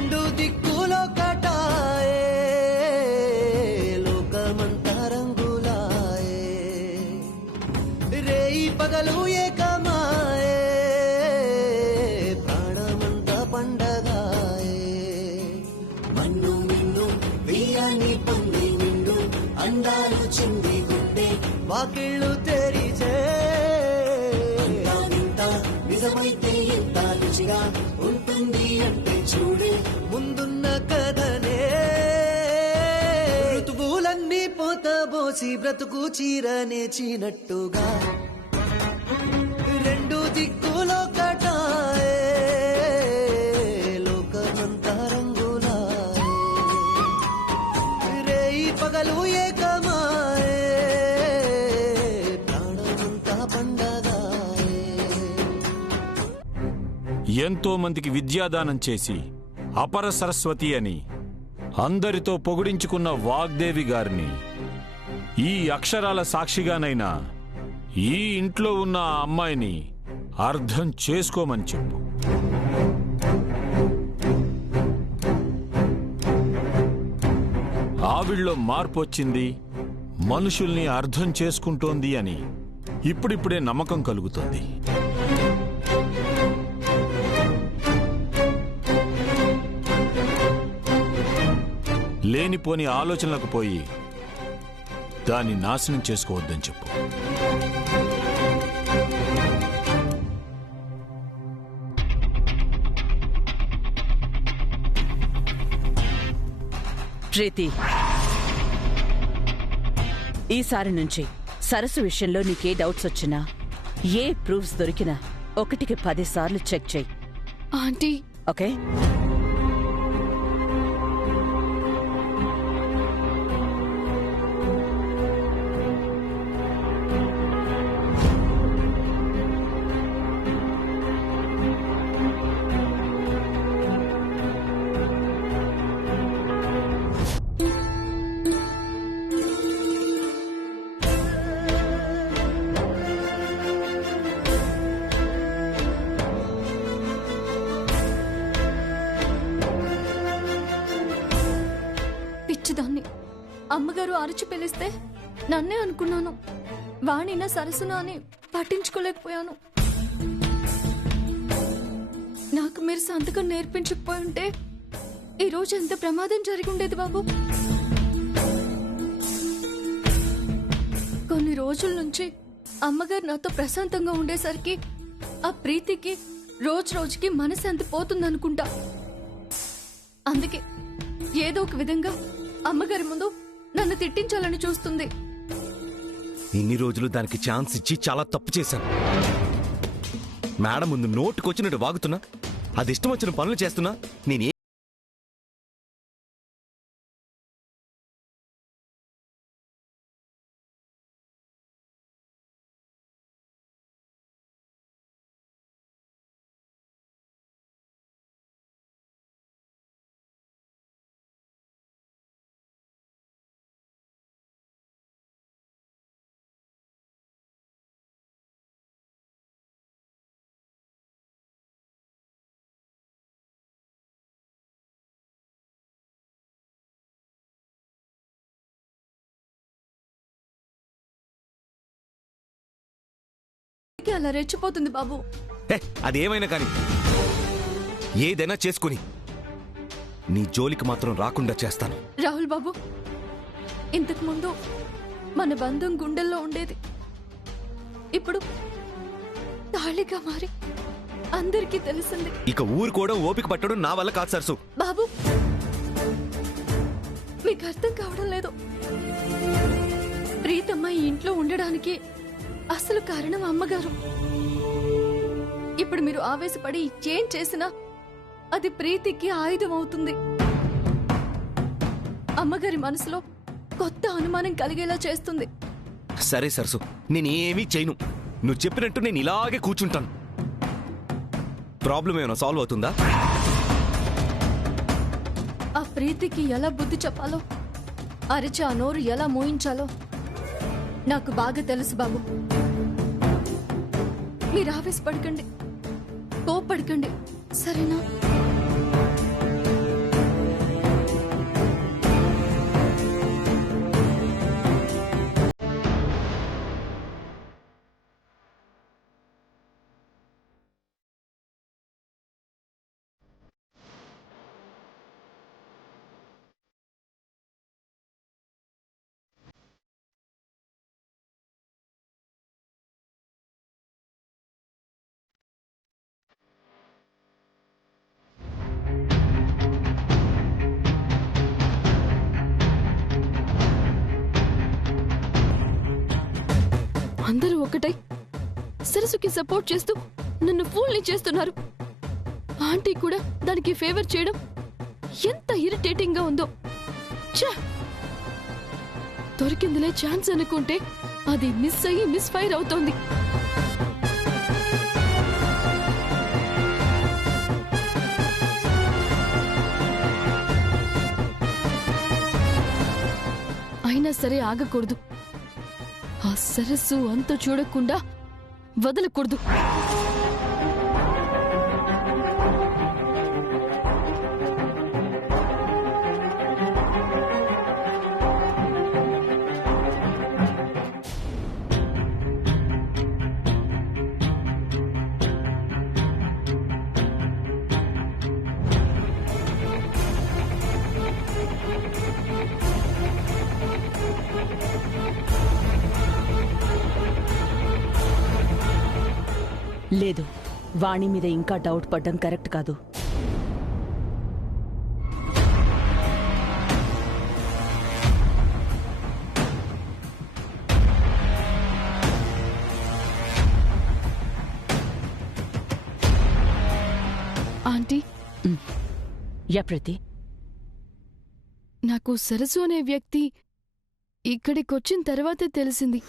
రెండు దిక్కులో కటాయే లోకమంతా రంగులాయే రేయి పగలు ఏకమాయే ప్రాణమంతా పండగాయే మన్ను మిన్ను బియ్యాన్ని పొంది నిండు అందాలు చింది గుండె వాకిళ్ళు తెరిచే నిజమైతే ఎంత రుచిగా ఉంటుంది అంటే చూడే ముందున్న కథనే ఋతువులన్నీ పోతబోసి బ్రతుకు చీరనేచినట్టుగా రెండు దిక్కులో కటాయే లోకమంతా రంగులాయే రేయి పగలు ఏకమాయే ప్రాణమంతా పండగాయే ఎంతో మందికి విద్యాదానం చేసి అపర సరస్వతి అని అందరితో పొగిడించుకున్న వాగ్దేవి గారిని ఈ అక్షరాల సాక్షిగానైనా ఈ ఇంట్లో ఉన్న ఆ అమ్మాయిని అర్థం చేసుకోమని చెప్పు. ఆవిళ్ళలో మార్పు వచ్చింది, మనుషుల్ని అర్థం చేసుకుంటోంది అని ఇప్పుడిప్పుడే నమ్మకం కలుగుతుంది. లేనిపోని ఆలోచనలకు పోయి దాన్ని నాశనం చేసుకోవద్దని చెప్పు. ప్రీతి, ఈసారి నుంచి సరస్సు విషయంలో నీకే డౌట్స్ వచ్చినా, ఏ ప్రూఫ్స్ దొరికినా 1కి 10 సార్లు చెక్ చెయ్యి. Aunty, okay? పిచ్చిదాన్ని. అమ్మగారు అరిచి పిలిస్తే నన్నే అనుకున్నాను. వాణినా సరస్సునా అని పట్టించుకోలేకపోయాను. నాకు మీరు సంతకం నేర్పించకపోయి ఉంటే ఈరోజు ఎంత ప్రమాదం జరిగి ఉండేది బాబు. కొన్ని రోజుల నుంచి అమ్మగారు నాతో ప్రశాంతంగా ఉండేసరికి ఆ ప్రీతికి రోజు రోజుకి మనశ్శాంతి పోతుందనుకుంటా. అందుకే ఏదో ఒక విధంగా అమ్మగారి ముందు నన్ను తిట్టించాలని చూస్తుంది. ఇన్ని రోజులు దానికి ఛాన్స్ ఇచ్చి చాలా తప్పు చేశాను. మేడం ముందు నోటుకొచ్చినట్టు వాగుతున్నా, అది ఇష్టం వచ్చిన పనులు చేస్తున్నా, నేనే అలా రెచ్చిపోతుంది బాబు. అదేమైనా కానీ ఏదైనా చేసుకుని నీ జోలికి మాత్రం రాకుండా చేస్తాను. రాహుల్ బాబు, ఇంతకు ముందు మన బంధం గుండెల్లో ఉండేది. ఇప్పుడు తాళిగా మారి అందరికీ తెలిసింది. ఇక ఊరు కూడా ఓపిక పట్టడం నా వల్ల కాదు సరసు. బాబు, మీకు అర్థం కావడం లేదు. ప్రీతమ్మ ఈ ఇంట్లో ఉండడానికి అసలు కారణం అమ్మగారు. ఇప్పుడు మీరు ఆవేశపడి ఏం చేసినా అది ప్రీతికి ఆయుధం అవుతుంది. అమ్మగారి మనసులో కొత్త అనుమానం కలిగేలా చేస్తుంది. సరే సరసు, నేనేమీ చేయను. నువ్వు చెప్పినట్టు నేను ఇలాగే కూర్చుంటాను. ప్రాబ్లం ఏమైనా సాల్వ్ అవుతుందా? ఆ ప్రీతికి ఎలా బుద్ధి చెప్పాలో, అరిచి ఆ నోరు ఎలా మోయించాలో నాకు బాగా తెలుసు బాబు. మీరు ఆవేశపడకండి, కోప్పడకండి, సరేనా? స్టార్ట్ అయి సరస్సుకి సపోర్ట్ చేస్తూ నన్ను ఫూల్ని చేస్తున్నారు. ఆంటీ కూడా దానికి ఫేవర్ చేయడం ఎంత ఇరిటేటింగ్ గా ఉందో. ఛ! దొరికిందిలే ఛాన్స్ అనుకుంటే అది మిస్ అయ్యి మిస్ ఫైర్ అవుతోంది. అయినా సరే ఆగకూడదు. ఆ సరస్సు అంత చూడకుండా వదలకూడదు. లేదు, వాణి మీద ఇంకా డౌట్ పడ్డం కరెక్ట్ కాదు. ఆంటీ, యా ప్రీతి, నాకు సరస్సు అనే వ్యక్తి ఇక్కడికొచ్చిన తర్వాతే తెలిసింది.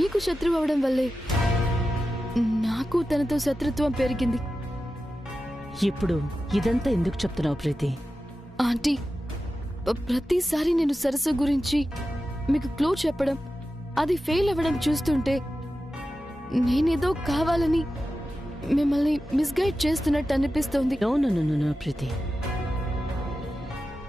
మీకు శత్రువు అవడం వల్లే నాకు తనతో శత్రుత్వం పెరిగింది. ఇప్పుడు ఇదంతా ఎందుకు చెప్తున్నావు ప్రీతి? ఆంటీ, ప్రతిసారి నేను సరస్సు గురించి మీకు క్లూ చెప్పడం, అది ఫెయిల్ అవ్వడం చూస్తుంటే నేనేదో కావాలని మిమ్మల్ని మిస్గైడ్ చేస్తున్నట్టు అనిపిస్తోంది. నో నో నో నో ప్రీతి,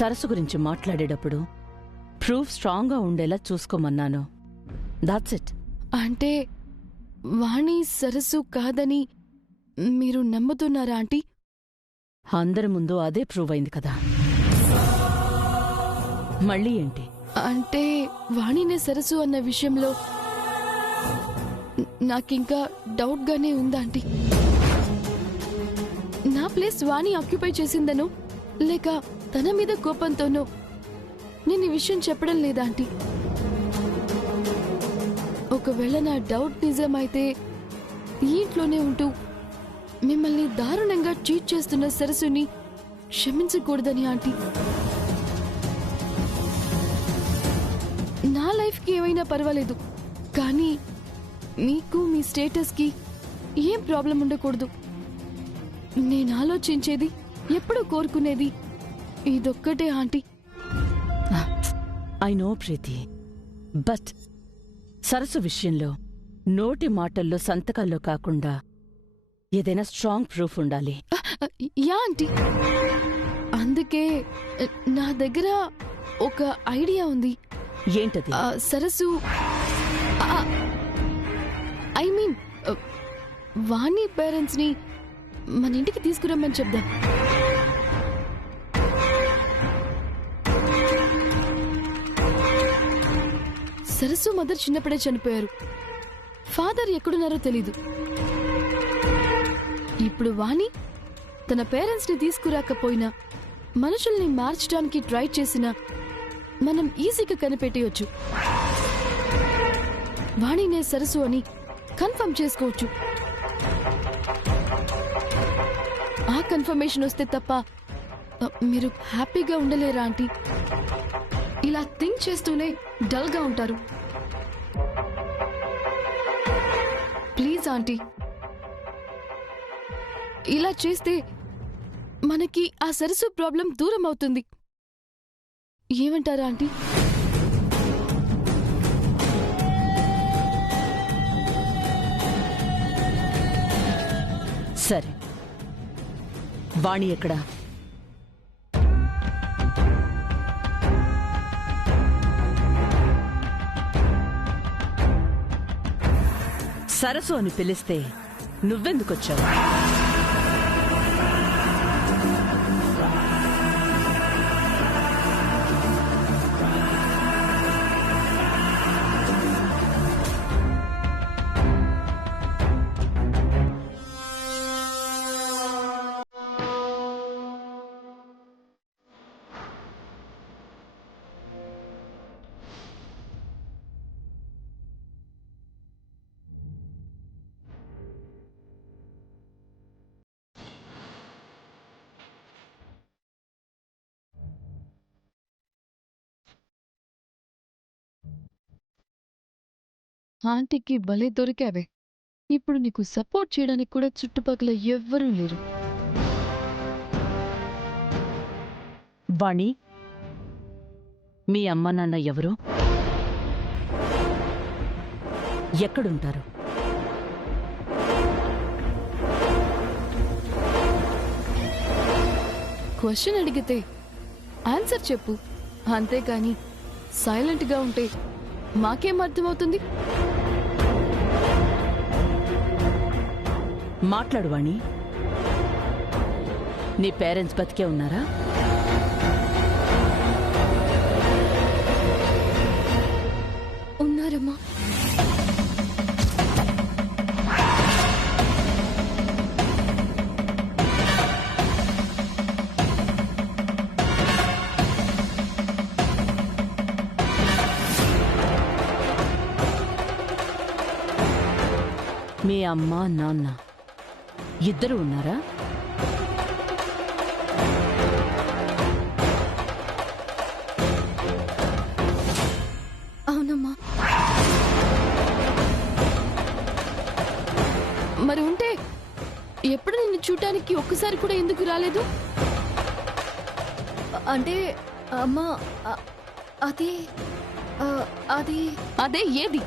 సరస్సు గురించి మాట్లాడేటప్పుడు ప్రూఫ్ స్ట్రాంగ్గా ఉండేలా చూసుకోమన్నాను. That's it. అంటే వాణి సరస్సు కాదని మీరు నమ్ముతున్నారా ఆంటీ? అందరి ముందు అదే ప్రూవ్ అయింది కదా, మళ్ళీ ఏంటి? అంటే వాణినే సరస్సు అన్న విషయంలో నాకింకా డౌట్ గానే ఉందా ఆంటీ? నా ప్లేస్ వాణి ఆక్యుపై చేసిందనో లేక తన మీద కోపంతోనో నేను ఈ విషయం చెప్పడం లేదా ఆంటీ? ఒకవేళ నా డౌట్ నిజమైతే ఈ ఇంట్లోనే ఉంటూ మిమ్మల్ని దారుణంగా చీట్ చేస్తున్న సరస్సుని క్షమించకూడదని ఆంటీ. నా లైఫ్కి ఏమైనా పర్వాలేదు, కానీ మీకు మీ స్టేటస్కి ఏం ప్రాబ్లం ఉండకూడదు. నేను ఆలోచించేది, ఎప్పుడూ కోరుకునేది ఇదొక్కటే aunty. I know Preethi, but సరస్సు విషయంలో నోటి మాటల్లో సంతకాల్లో కాకుండా ఏదైనా స్ట్రాంగ్ ప్రూఫ్ ఉండాలి. యా ఆంటీ, అందుకే నా దగ్గర ఒక ఐడియా ఉంది. ఏంటది? సరస్సు ఐ మీన్ వాణి పేరెంట్స్ ని మన ఇంటికి తీసుకురమ్మని చెప్దాం. సరస్సు మదర్ చిన్నప్పుడే చనిపోయారు. ఫాదర్ ఎక్కడున్నారో తెలీదు. ఇప్పుడు వాణి తన పేరెంట్స్ ని తీసుకురాకపోయినా, మనుషుల్ని మార్చడానికి ట్రై చేసినా మనం ఈజీగా కనిపెట్టేయొచ్చు. వాణినే సరస్సు అని కన్ఫర్మ్ చేసుకోవచ్చు. ఆ కన్ఫర్మేషన్ వస్తే తప్ప మీరు హ్యాపీగా ఉండలేరా ఆంటీ? ఇలా థింక్ చేస్తూనే డల్ గా ఉంటారు. ప్లీజ్ ఆంటీ, ఇలా చేస్తే మనకి ఆ సరస్సు ప్రాబ్లం దూరం అవుతుంది. ఏమంటారా ఆంటీ? సరే, వాణి ఎక్కడా? సరస్సు అని పిలిస్తే నువ్వెందుకొచ్చావు? ఆంటీకి భలే దొరికావే. ఇప్పుడు నీకు సపోర్ట్ చేయడానికి కూడా చుట్టుపక్కల ఎవ్వరూ లేరు. వాణి, మీ అమ్మ నాన్న ఎవరు? ఎక్కడుంటారు? క్వశ్చన్ అడిగితే ఆన్సర్ చెప్పు, అంతేకాని సైలెంట్గా ఉంటే మాకేం అర్థమవుతుంది? మాట్లాడు వాణి. నీ పేరెంట్స్ బతికే ఉన్నారా? ఉన్నారమ్మా. మీ అమ్మ నాన్న ఇద్దరు ఉన్నారా? అవునమ్మా. మరి ఉంటే ఎప్పుడు నిన్ను చూడటానికి ఒక్కసారి కూడా ఎందుకు రాలేదు? అంటే అమ్మా, అది అది అదే ఏది?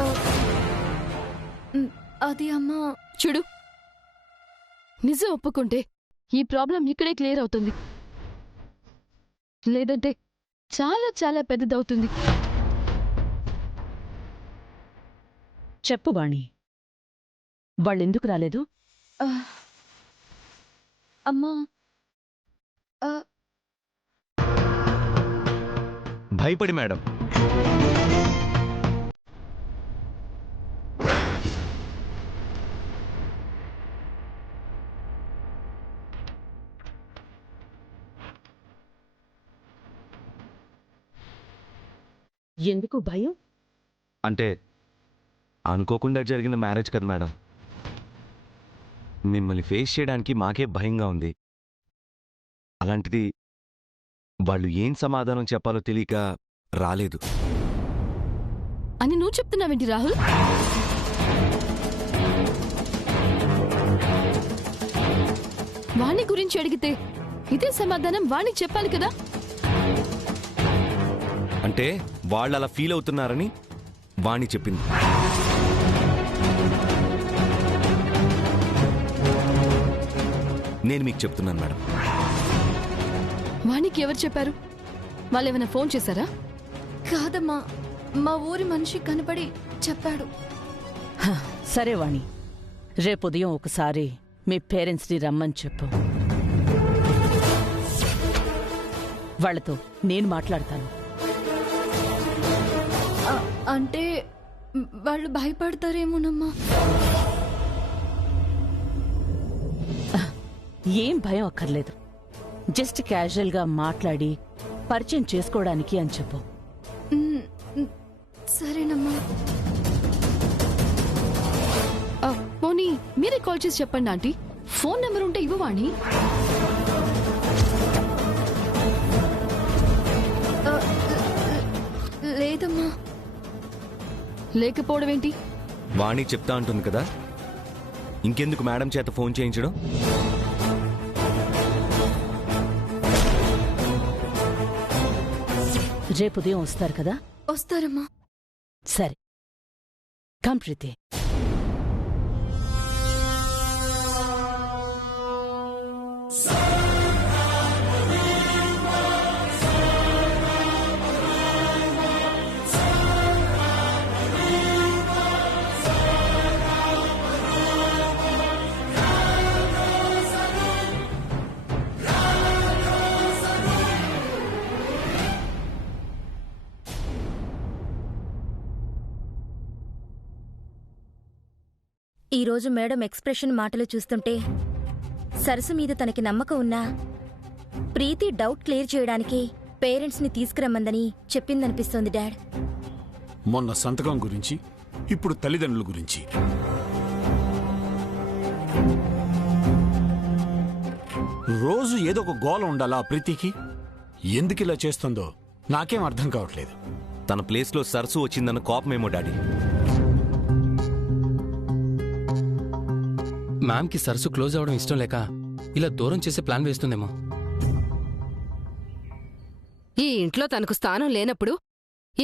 ఆ, అది అమ్మా. చూడు, నిజం ఒప్పుకుంటే ఈ ప్రాబ్లం ఇక్కడే క్లియర్ అవుతుంది, లేదంటే చాలా చాలా పెద్దదవుతుంది. చెప్పు వాణి, వాళ్ళెందుకు రాలేదు? ఆ, అమ్మా, ఆ, భయపడి మేడం. ఎందుకు భయం? అంటే అనుకోకుండా జరిగిన మ్యారేజ్ కదా మేడం. మిమ్మల్ని ఫేస్ చేయడానికి మాకే భయంగా ఉంది. అలాంటిది వాళ్ళు ఏం సమాధానం చెప్పాలో తెలియక రాలేదు. అని నువ్వు చెప్తున్నావేంటి రాహుల్? వాణి గురించి అడిగితే ఇదే సమాధానం వాణి చెప్పాలి కదా. అంటే వాళ్ళు అలా ఫీల్ అవుతున్నారని వాణి చెప్పింది. నేను మీకు చెప్తున్నాను మేడం. వాణికి ఎవరు చెప్పారు? వాళ్ళేమైనా ఫోన్ చేశారా? కాదమ్మా, మా ఊరి మనిషి కనపడి చెప్పాడు. హ, సరే వాణి, రేపు ఉదయం ఒకసారి మీ పేరెంట్స్ని రమ్మని చెప్పు. వాళ్ళతో నేను మాట్లాడతాను. అంటే వాళ్ళు భయపడతారేమోనమ్మా. ఏం భయం అక్కర్లేదు. జస్ట్ క్యాజువల్గా మాట్లాడి పరిచయం చేసుకోవడానికి అని చెప్పు. సరేనమ్మా. పోనీ మీరే కాల్ చేసి చెప్పండి ఆంటీ. ఫోన్ నెంబర్ ఉంటే ఇవ్వవాణి. లేదమ్మా. లేకపోవడం ఏంటి? వాణి చెప్తా అంటుంది కదా, ఇంకెందుకు మేడం చేత ఫోన్ చేయించడం? రేపు ఉదయం వస్తారు కదా? వస్తారమ్మా. సరే, కమ్ ప్రీతి. ఈరోజు మేడం ఎక్స్ప్రెషన్ మాటలు చూస్తుంటే సరసు మీద తనకి నమ్మకం ఉన్నా ప్రీతి డౌట్ క్లియర్ చేయడానికి పేరెంట్స్ని తీసుకురమ్మందని చెప్పిందనిపిస్తోంది డాడ్. మొన్న సంతకం గురించి, ఇప్పుడు తల్లిదండ్రుల గురించి. రోజు ఏదో ఒక గోల ఉండాలా ప్రీతికి? ఎందుకిలా చేస్తుందో నాకేం అర్థం కావట్లేదు. తన ప్లేస్లో సరసు వచ్చిందన్న కోపమేమో డాడీ. మ్యామ్కి సరస్సు క్లోజ్ అవ్వడం ఇష్టం లేక ఇలా దూరం చేసే ప్లాన్ వేస్తుందేమో. ఈ ఇంట్లో తనకు స్థానం లేనప్పుడు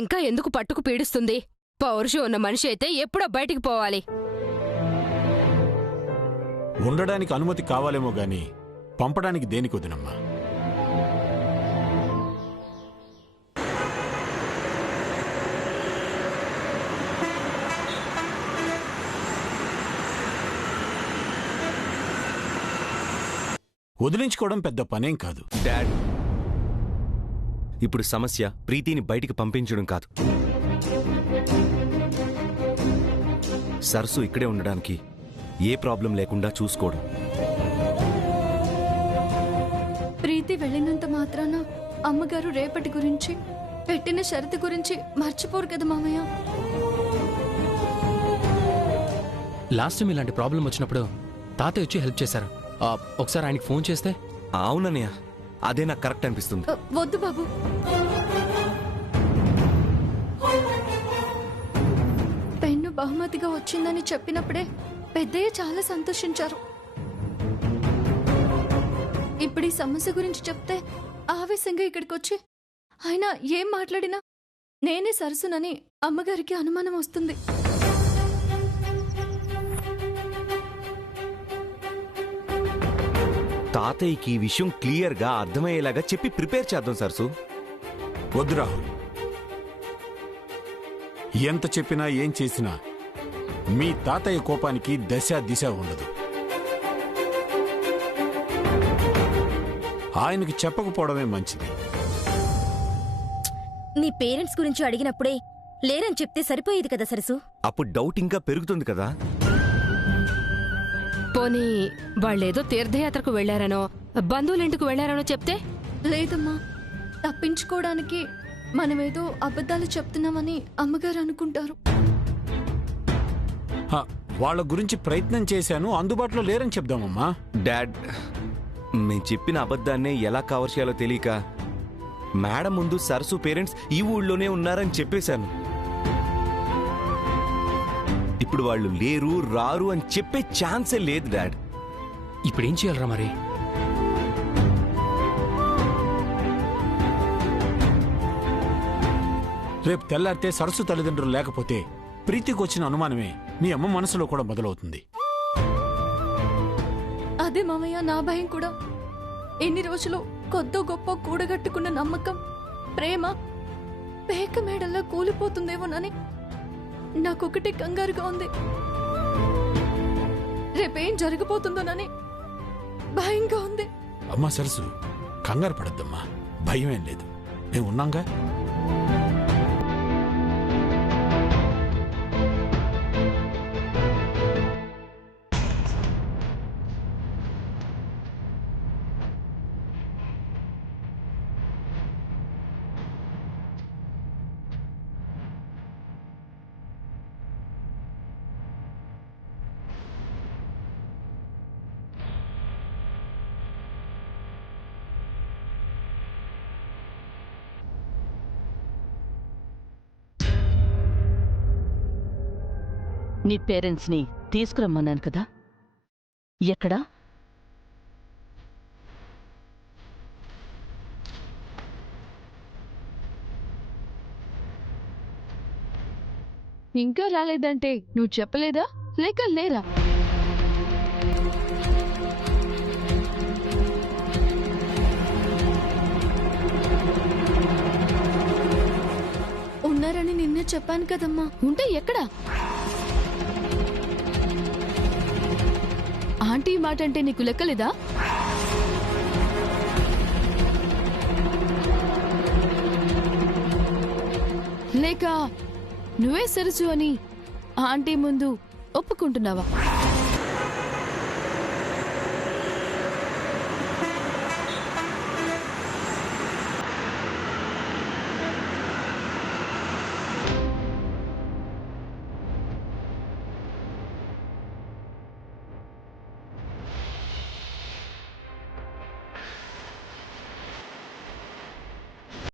ఇంకా ఎందుకు పట్టుకు పీడిస్తుంది? పౌరుషం ఉన్న మనిషి అయితే ఎప్పుడో బయటికి పోవాలి. ఉండడానికి అనుమతి కావాలేమో గాని పంపడానికి దేనికి వదినమ్మా? వదిలించుకోవడం పెద్ద పనేం కాదు. డాడ్, ఇప్పుడు సమస్య ప్రీతిని బయటికి పంపించడం కాదు. సరస్సు ఇక్కడే ఉండడానికి ఏ ప్రాబ్లం లేకుండా చూసుకోవడం. ప్రీతి వెళ్ళినంత మాత్రాన అమ్మగారు రేపటి గురించి పెట్టిన షరతు గురించి మర్చిపోరు కదా మామయ్య. లాస్ట్ టైం ఇలాంటి ప్రాబ్లం వచ్చినప్పుడు తాతయ్య వచ్చి హెల్ప్ చేశారు. ఒకసారి ఆయనకి ఫోన్ చేస్తే. అవునన్నయ్య, అదే నాకు కరెక్ట్ అనిపిస్తుంది. వద్దు బాబు. పెన్ను బహుమతిగా వచ్చిందని చెప్పినప్పుడే పెద్దయ్య చాలా సంతోషించారు. ఇప్పుడు ఈ సమస్య గురించి చెప్తే ఆవేశంగా ఇక్కడికొచ్చి ఆయన ఏం మాట్లాడినా నేనే సరసునని అమ్మగారికి అనుమానం వస్తుంది. తాతయ్యకి ఈ విషయం క్లియర్గా అర్థమయ్యేలాగా చెప్పి ప్రిపేర్ చేద్దాం సరసు. వద్దు రాహుల్, ఎంత చెప్పినా ఏం చేసినా మీ తాతయ్య కోపానికి దశ దిశ ఉండదు. ఆయనకి చెప్పకపోవడమే మంచిది. నీ పేరెంట్స్ గురించి అడిగినప్పుడే లేరని చెప్తే సరిపోయేది కదా సరసు. అప్పుడు డౌట్ ఇంకా పెరుగుతుంది కదా. పోనీ వాళ్ళేదో తీర్థయాత్రకు వెళ్లారనో బంధువులింటికి వెళ్లారనో చెప్తే? లేదమ్మా, తప్పించుకోవడానికి మనమేదో అబద్ధాలు చెప్తున్నామని అమ్మగారు అనుకుంటారు. వాళ్ళ గురించి ప్రయత్నం చేశాను, అందుబాటులో లేరని చెప్దామమ్మా. డాడ్, మేము చెప్పిన అబద్ధాన్నే ఎలా కవర్ చేయాలో తెలియక మేడం ముందు సరసు పేరెంట్స్ ఈ ఊళ్ళోనే ఉన్నారని చెప్పేశాను. ఇప్పుడు వాళ్ళు లేరు రారు అని చెప్పే ఛాన్సే లేదు డాడ్. ఇప్పుడేం చేయాలరా మరి? రేపు తెల్లారితే సరస్సు తల్లిదండ్రులు లేకపోతే ప్రీతికి వచ్చిన అనుమానమే మీ అమ్మ మనసులో కూడా మొదలవుతుంది. అదే మామయ్య నా భయం కూడా. ఎన్ని రోజులు కొద్దో గొప్ప కూడగట్టుకున్న నమ్మకం, ప్రేమ పేక మేడల్లా కూలిపోతుందేమోనని నాకొకటే కంగారుగా ఉంది. రేపేం జరగబోతుందోనని భయంగా ఉంది. అమ్మా సరస్సు, కంగారు పడద్దమ్మా, భయమేం లేదు, మేము ఉన్నాంగా. నీ పేరెంట్స్ని తీసుకురమ్మన్నాను కదా, ఎక్కడా? ఇంకా రాలేదంటే నువ్వు చెప్పలేదా లేక లేరా? ఉన్నారని నిన్నే చెప్పాను కదమ్మా. ఉంటే ఎక్కడా? ఆంటీ మాట అంటే నీకు లెక్కలేదా? లేక నువ్వే సరసు అని ఆంటీ ముందు ఒప్పుకుంటున్నావా?